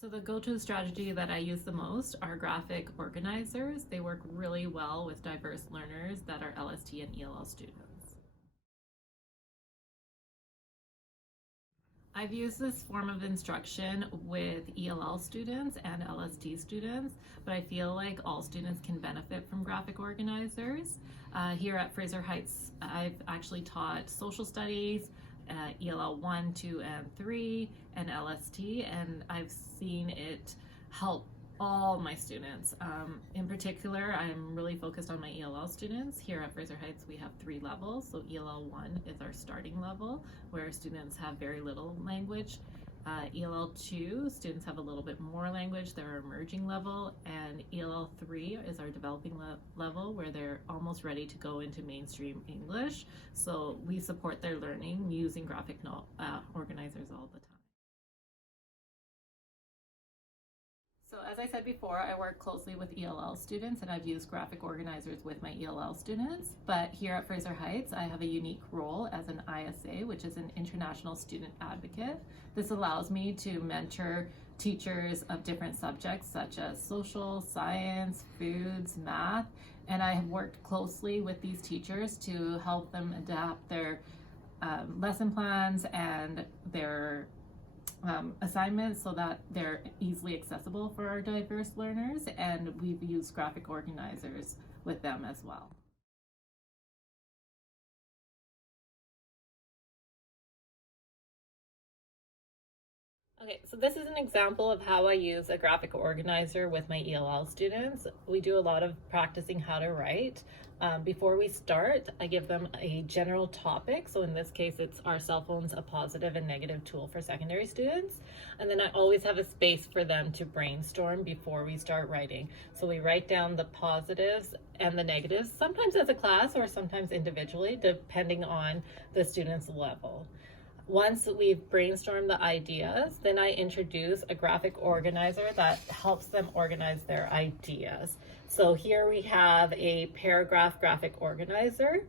So the go-to strategy that I use the most are graphic organizers. They work really well with diverse learners that are LST and ELL students. I've used this form of instruction with ELL students and LST students, but I feel like all students can benefit from graphic organizers. Here at Fraser Heights, I've actually taught social studies, ELL 1, 2, and 3, and LST, and I've seen it help all my students. In particular, I'm really focused on my ELL students. Here at Fraser Heights, we have 3 levels. So ELL 1 is our starting level, where students have very little language. ELL 2, students have a little bit more language, they're emerging level, and ELL 3 is our developing level, where they're almost ready to go into mainstream English. So we support their learning using graphic organizers all the time. So as I said before, I work closely with ELL students, and I've used graphic organizers with my ELL students. But here at Fraser Heights, I have a unique role as an ISA, which is an International Student Advocate. This allows me to mentor teachers of different subjects such as social, science, foods, math, and I have worked closely with these teachers to help them adapt their lesson plans and their assignments so that they're easily accessible for our diverse learners, and we've used graphic organizers with them as well. Okay, so this is an example of how I use a graphic organizer with my ELL students. We do a lot of practicing how to write. Before we start, I give them a general topic. So in this case, it's are cell phones a positive and negative tool for secondary students? And then I always have a space for them to brainstorm before we start writing. So we write down the positives and the negatives, sometimes as a class or sometimes individually, depending on the student's level. Once we've brainstormed the ideas, then I introduce a graphic organizer that helps them organize their ideas. So here we have a paragraph graphic organizer.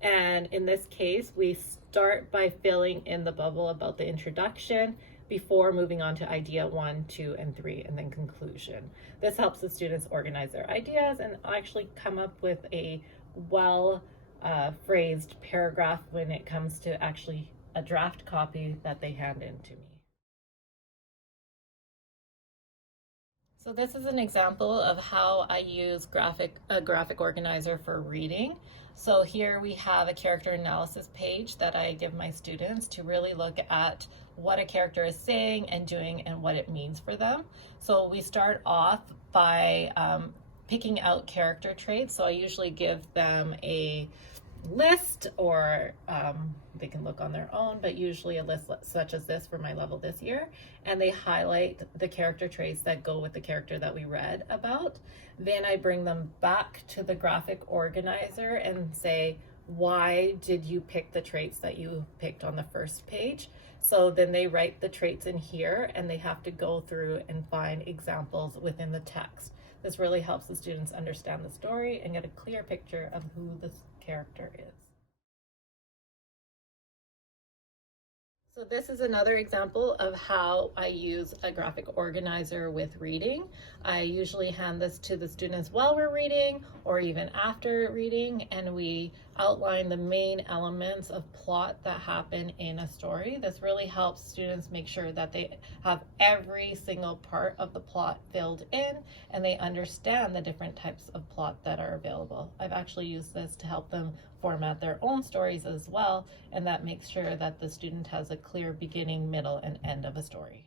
And in this case, we start by filling in the bubble about the introduction before moving on to idea 1, 2, and 3, and then conclusion. This helps the students organize their ideas and actually come up with a well phrased paragraph when it comes to actually a draft copy that they hand in to me. So this is an example of how I use a graphic organizer for reading. So here we have a character analysis page that I give my students to really look at what a character is saying and doing and what it means for them. So we start off by picking out character traits. So I usually give them a list, or they can look on their own, but usually a list such as this for my level this year, and they highlight the character traits that go with the character that we read about. Then I bring them back to the graphic organizer and say, why did you pick the traits that you picked on the first page? So then they write the traits in here, and they have to go through and find examples within the text. This really helps the students understand the story and get a clear picture of who this character is. So this is another example of how I use a graphic organizer with reading. I usually hand this to the students while we're reading or even after reading, and we outline the main elements of plot that happen in a story. This really helps students make sure that they have every single part of the plot filled in and they understand the different types of plot that are available. I've actually used this to help them format their own stories as well, and that makes sure that the student has a clear beginning, middle, and end of a story.